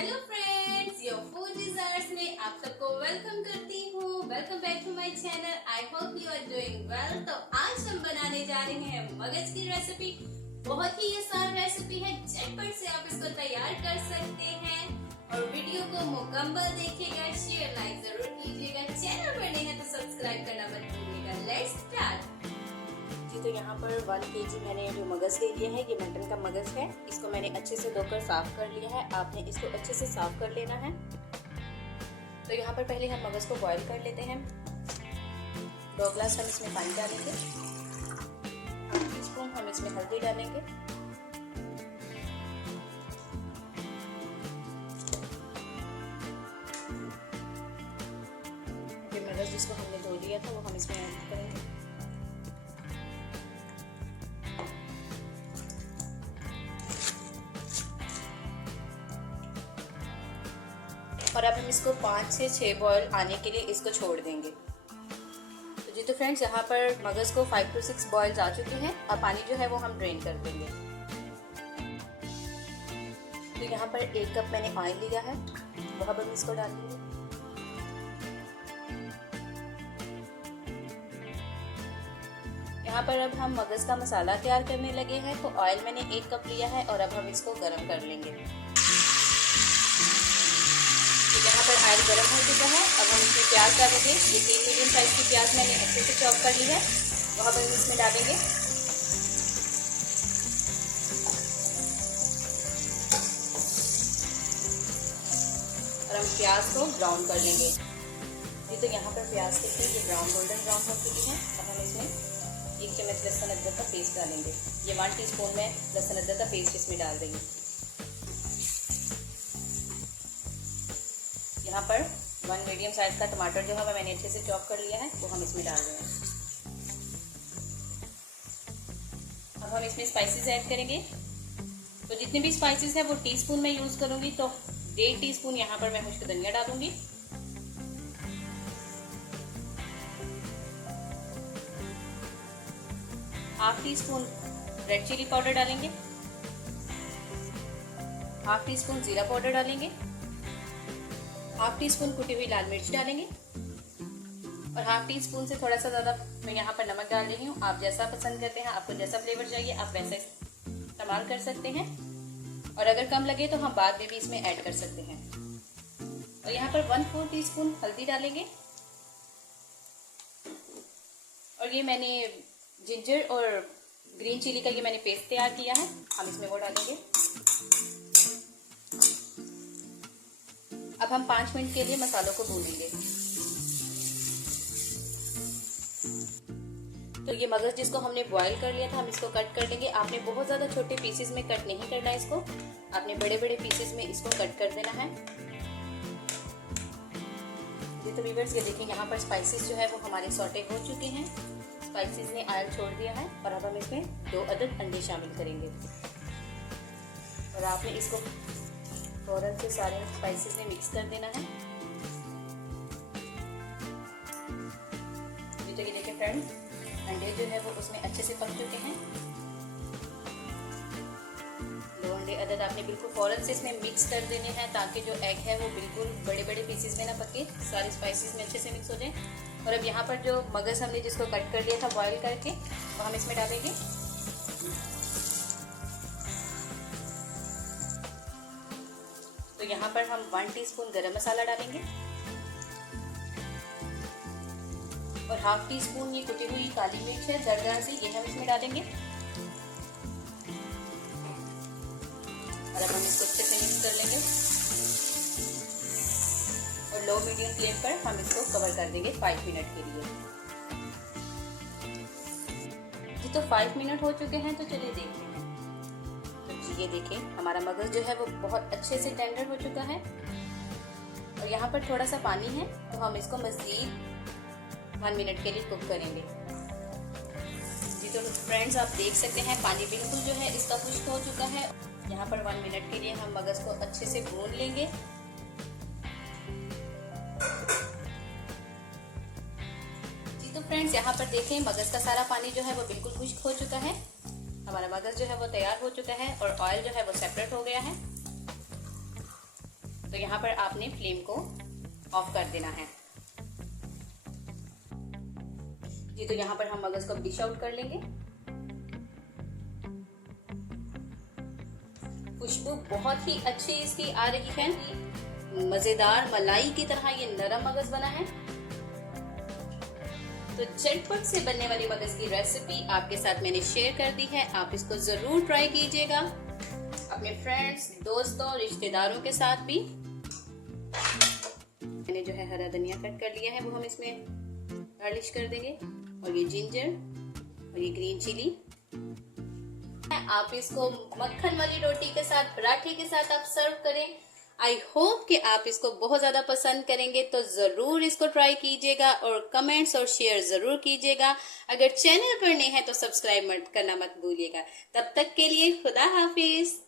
Hello friends, your food desires में आप सबको वेलकम करती हूँ। Welcome back to my channel. I hope you are doing well. तो आज हम बनाने जा रहे हैं मगज की रेसिपी। बहुत ही आसान रेसिपी है, झटपट से आप इसको तैयार कर सकते हैं। और वीडियो को मुकम्मल देखिएगा, शेयर लाइक जरूर कीजिएगा। चैनल पर नए हैं तो सब्सक्राइब करना मत भूलिएगा। Let's start. जी, तो यहाँ पर 1 kg मैंने जो मगज़ ले लिया है, ये मटन का मगज़ है। इसको मैंने अच्छे से धोकर साफ़ कर लिया है। आपने इसको अच्छे से साफ़ कर लेना है। तो यहाँ पर पहले हम मगज़ को बॉईल कर लेते हैं। 2 गिलास हम इसमें पानी डालेंगे। 1 टीस्पून हम इसमें हल्दी डालेंगे। ये मगज़ जिसको हमने धो लिया था वो हम इसमें ऐड करेंगे। और अब हम इसको 5 से 6 बॉयल आने के लिए इसको छोड़ देंगे। तो जी तो फ्रेंड्स, यहाँ पर मगज़ को 5 to 6 बॉयल्स आ चुके हैं। अब पानी जो है वो हम ड्रेन कर देंगे। तो यहाँ पर 1 कप मैंने ऑयल लिया है, वो अब हम इसको डाल देंगे। यहाँ पर अब हम मगज़ का मसाला तैयार करने लगे हैं। तो ऑयल मैंने 1 कप लिया है और अब हम इसको गर्म कर लेंगे। यहाँ पर ऑयल गर्म हो चुका है। अब हम इसमें प्याज डालेंगे। ये 3 मीडियम साइज की प्याज मैंने अच्छे से चॉप कर ली है, वो हम इसमें डालेंगे। और हम प्याज को ब्राउन कर लेंगे। ये तो यहाँ पर प्याज देखिए, ये ब्राउन गोल्डन ब्राउन हो चुकी है। अब हम इसमें 1 चम्मच लहसुन अदरक का पेस्ट डालेंगे। ये 1 टीस्पून में लहसुन अदरक का पेस्ट इसमें डाल देंगे। यहाँ पर 1 मीडियम साइज का टमाटर जो है वो मैंने अच्छे से चॉप कर लिया है, वो हम इसमें डाल रहे हैं। अब हम इसमें स्पाइसेस ऐड करेंगे। तो जितने भी स्पाइसेस है वो टीस्पून में यूज करूंगी। तो 1.5 टीस्पून यहाँ पर मैं खुश्क धनिया डालूंगी। ½ टीस्पून रेड चिली पाउडर डालेंगे। ½ टीस्पून जीरा पाउडर डालेंगे। ½ टीस्पून कुटी हुई लाल मिर्च डालेंगे। और ½ टीस्पून से थोड़ा सा ज़्यादा मैं यहाँ पर नमक डाल रही हूँ। आप जैसा पसंद करते हैं, आपको जैसा फ्लेवर चाहिए आप वैसा इस्तेमाल कर सकते हैं। और अगर कम लगे तो हम बाद में भी इसमें ऐड कर सकते हैं। और यहाँ पर 1/4 टीस्पून हल्दी डालेंगे। और ये मैंने जिंजर और ग्रीन चिली का ये मैंने पेस्ट तैयार किया है, हम इसमें वो डालेंगे। अब हम 5 मिनट के लिए मसालों को भूनेंगे। तो ये मगज़ जिसको हमने बॉईल कर लिया था, हम इसको कट कर लेंगे। आपने बहुत ज़्यादा छोटे पीसेस में कट नहीं करना है इसको, आपने बड़े बड़े पीसेस में इसको कट कर देना है। ये तो व्यूअर्स, ये देखिए यहाँ पर स्पाइसेस जो है वो हमारे सॉटे हो चुके हैं। स्पाइसेस ने ऑयल छोड़ दिया है। और अब हम इसमें 2 अदद अंडे शामिल करेंगे। और आपने इसको फौरन से सारे स्पाइसेस में मिक्स कर देना है। तो ये देखिए फ्रेंड्स, अंडे जो है वो उसमें अच्छे से पक चुके हैं। 2 अंडे अदद आपने बिल्कुल फौरन से इसमें मिक्स कर देने हैं, ताकि जो एग है वो बिल्कुल बड़े बड़े पीसेस में ना पके, सारे स्पाइसेस में अच्छे से मिक्स हो जाए। और अब यहाँ पर जो मगज़ हमने जिसको कट कर लिया था बॉईल करके, वो हम इसमें डालेंगे। तो यहाँ पर हम 1 टीस्पून गरम मसाला डालेंगे। और ½ टीस्पून ये कुटी हुई काली मिर्च है दरदरा सी, ये हम इसमें डालेंगे। और अब हम इसको अच्छे से मिक्स कर लेंगे। और लो मीडियम फ्लेम पर हम इसको कवर कर देंगे 5 मिनट के लिए। जी तो 5 मिनट हो चुके हैं, तो चलिए देखते हैं। ये देखें, हमारा मगज़ जो है वो बहुत अच्छे से टेंडर हो चुका है। और यहाँ पर थोड़ा सा पानी है, तो हम इसको मज़ीद 1 मिनट के लिए कुक करेंगे। जी तो फ्रेंड्स, आप देख सकते हैं पानी बिल्कुल जो है इसका खुश्क हो चुका है। यहाँ पर 1 मिनट के लिए हम मगज़ को अच्छे से भून लेंगे। जी तो फ्रेंड्स, यहाँ पर देखें मगज़ का सारा पानी जो है वो बिल्कुल खुश्क हो चुका है। हमारा मगज़ जो है वो तैयार हो चुका है और ऑयल जो है वो सेपरेट हो गया है। तो यहाँ पर आपने फ्लेम को ऑफ कर देना है जी। तो यहाँ पर हम मगज को डिश आउट कर लेंगे। खुशबू बहुत ही अच्छी इसकी आ रही है, मजेदार मलाई की तरह ये नरम मगज बना है। तो झटपट से बनने वाली मगज की रेसिपी आपके साथ मैंने शेयर कर दी है। आप इसको जरूर ट्राई कीजिएगा अपने फ्रेंड्स, दोस्तों, रिश्तेदारों के साथ भी। मैंने जो है हरा धनिया कट कर लिया है, वो हम इसमें गार्निश कर देंगे। और ये जिंजर और ये ग्रीन चिली। आप इसको मक्खन वाली रोटी के साथ, पराठे के साथ आप सर्व करें। आई होप कि आप इसको बहुत ज्यादा पसंद करेंगे, तो जरूर इसको ट्राई कीजिएगा और कमेंट्स और शेयर जरूर कीजिएगा। अगर चैनल पर नए हैं तो सब्सक्राइब करना मत भूलिएगा। तब तक के लिए खुदा हाफिज।